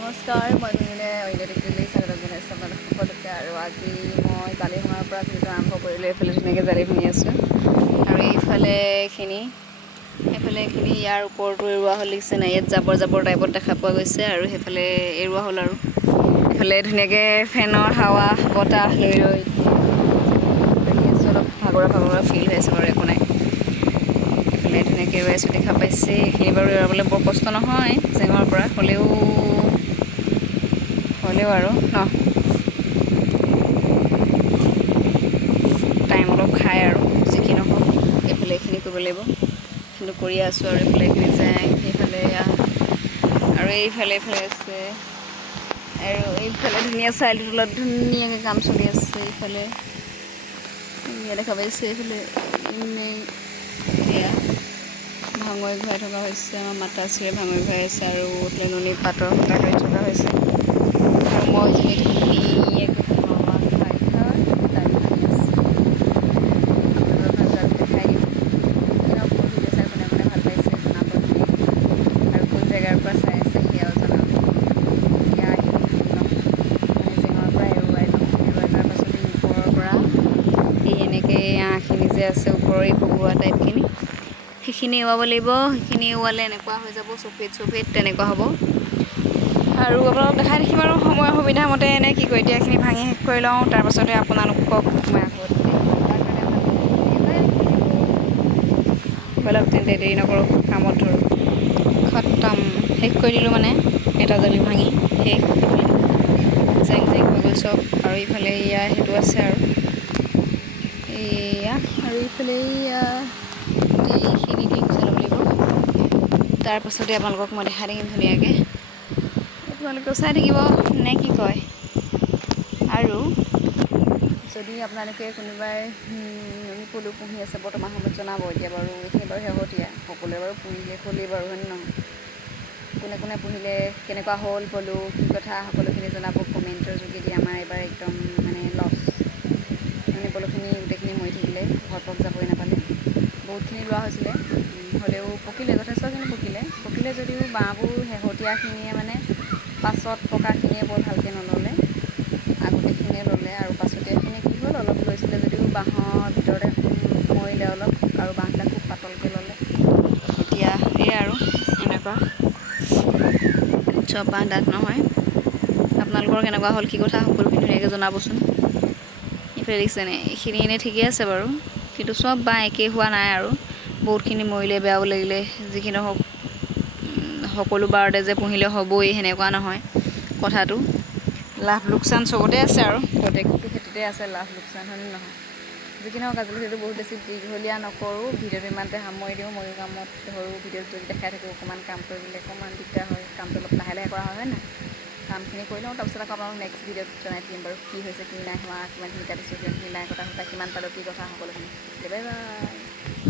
নমস্কাৰ, মই গুণগুণে ঐলেটিকলি স্বাগতম জনাইছোঁ আপোনালোক সকলোকে। আৰু আজি মই জালি ভঙাৰ পৰা ভিডিঅ'টো আৰম্ভ কৰিলোঁ। এইফালে ধুনীয়াকৈ জালি ভাঙি আছোঁ আৰু এইফালে এইখিনি ইয়াৰ ওপৰতো এৰুৱা হ'ল লিখিছে নাই, ইয়াত জাবৰ জাবৰ টাইপত দেখা পোৱা গৈছে আৰু সেইফালে এৰুৱা হ'ল। আৰু এইফালে ধুনীয়াকৈ ফেনৰ হাৱা বতাহ লৈ লৈ অলপ ভাগৰুৱা ফিল হৈ আছে বাৰু, একো নাই। এইফালে ধুনীয়াকৈ এৰুৱাইছোঁ দেখা পাইছে। এইখিনি বাৰু এৰুৱাবলৈ বৰ কষ্ট নহয় জেঙৰ পৰা, হ'লেও আৰু টাইম অলপ খায় আৰু যিকি নহওক এইফালে এইখিনি কৰিব লাগিব, কিন্তু কৰি আছোঁ। আৰু এইফালে এইখিনি যায়, সেইফালে আৰু এইফালে আছে আৰু এইফালে ধুনীয়া চাইলটোৰ তলত ধুনীয়াকৈ কাম চলি আছে। এইফালে ধুনীয়া দেখা পাইছে, এইফালে এনেই এয়া ভাঙৰি ঘূৰাই থকা হৈছে। আমাৰ মাতাশ্ৰীয়ে ভাঙৰি ঘূৰাই আছে আৰু এইফালে নুনী পাতৰ সূতা কৰি থকা হৈছে। আৰু মই যদি ধুনীয়াকৈ জেগাৰ পৰা চাই আছে সেয়াও জনাব। এতিয়া আহিম জেঙৰ পৰা এৰুৱাই লোৱাৰ পাছত এই ওপৰৰ পৰা এই এনেকৈ আঁহখিনি যে আছে ওপৰৰ এই বগোৱা টাইপখিনি, সেইখিনি এৰুৱাব লাগিব। সেইখিনি এৰুৱালে এনেকুৱা হৈ যাব, চফিত তেনেকুৱা হ'ব। আৰু আপোনালোকক দেখাই থাকিম আৰু সময় সুবিধা মতে এনে কি কৰি এতিয়া এইখিনি ভাঙি শেষ কৰি লওঁ, তাৰপাছতে আপোনালোকক মই আগত ব'লক তেন্তে দেৰি নকৰোঁ, কামত ধৰোঁ। খতম, শেষ কৰি দিলোঁ মানে এটা জালি ভাঙি শেষ, জেং হৈ গ'ল চব। আৰু ইফালে এয়া সেইটো আছে আৰু এয়া, আৰু ইফালে এয়া এইখিনি দি গুচাই ল'ব লাগিব। তাৰপাছতে আপোনালোকক মই দেখাই থাকিম ধুনীয়াকৈ, আপোনালোকেও চাই থাকিব নে কি কয়। আৰু যদি আপোনালোকে কোনোবাই নুনী পলু পুহি আছে বৰ্তমান সময়ত জনাব। এতিয়া বাৰু এইখিনি বাৰু শেহতীয়া, সকলোৱে বাৰু পুহিলে ক'লেই বাৰু, হয় নে নহয়? কোনে কোনে পুহিলে, কেনেকুৱা হ'ল পলু, কি কথা, সকলোখিনি জনাব কমেণ্টৰ যোগেদি। আমাৰ এইবাৰ একদম মানে লছ, নুনী পলুখিনি গোটেইখিনি মৰি থাকিলে, ঘৰপক যাবই নাপালে। বহুতখিনি লোৱা হৈছিলে, হ'লেও পকিলে, যথেষ্টখিনি পকিলে যদিও বাঁহবোৰ শেহতীয়াখিনিয়ে মানে পাছত পকাখিনিয়ে বৰ ভালকৈ নল'লে, আগতেখিনিয়ে ল'লে। আৰু পাছতীয়াখিনি কি হ'ল, অলপ লৈছিলে যদিও বাঁহৰ ভিতৰতে মৰিলে অলপ, আৰু বাঁহবিলাক খুব পাতলকৈ ল'লে। এতিয়া এই আৰু এনেকুৱা চব বাঁহ ডাঠ নহয়। আপোনালোকৰ কেনেকুৱা হ'ল, কি কথা, সকলোখিনি ধুনীয়াকৈ জনাবচোন। এইফালে দেখিছেনে, এইখিনি এনেই ঠিকেই আছে বাৰু, কিন্তু চব বাঁহ একেই হোৱা নাই আৰু বহুতখিনি মৰিলে, বেয়াও লাগিলে। যিকি নহওক সকলো বাৰতে যে পুহিলে হ'বই সেনেকুৱা নহয় কথাটো। লাভ লোকচান চবতে আছে আৰু প্ৰত্যেকটো খেতিতে আছে লাভ লোকচান, হয়নে নহয়? যিকি নহওক আজিলৈ সেইটো বহুত বেছি দীঘলীয়া নকৰোঁ, ভিডিঅ'টো ইমানতে সামৰি দিওঁ। ময়ো কামত ধৰোঁ, ভিডিঅ'ত যদি দেখাই থাকোঁ অকণমান কাম কৰিবলৈ অকণমান দিগদাৰ হয়, কামটো অলপ লাহে লাহে কৰা হয় নে নহয়? কামখিনি কৰি লওঁ, তাৰপিছত আকৌ আপোনালোক নেক্সট ভিডিঅ'ত জনাই থাকিম বাৰু কি হৈছে, কি নাই হোৱা, কিমানখিনি কাটিছোঁ, কিমানখিনি নাই কটা, কিমান পালোঁ, কি কথা, সকলোখিনি। Bye bye.